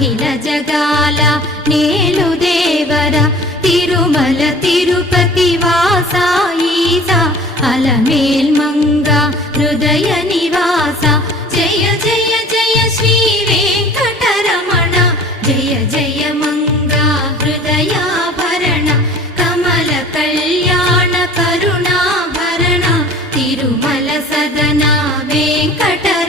అఖిల జగాల నేలు దేవర తిరుమల తిరుపతి వాస ఈస అలమేల్ మంగ హృదయ నివాస జయ జయ జయ శ్రీ వెంకటరమణ జయ జయ మంగ హృదయాభరణ కమల కళ్యాణ కరుణాభరణ తిరుమల సదన వెంకటరమణ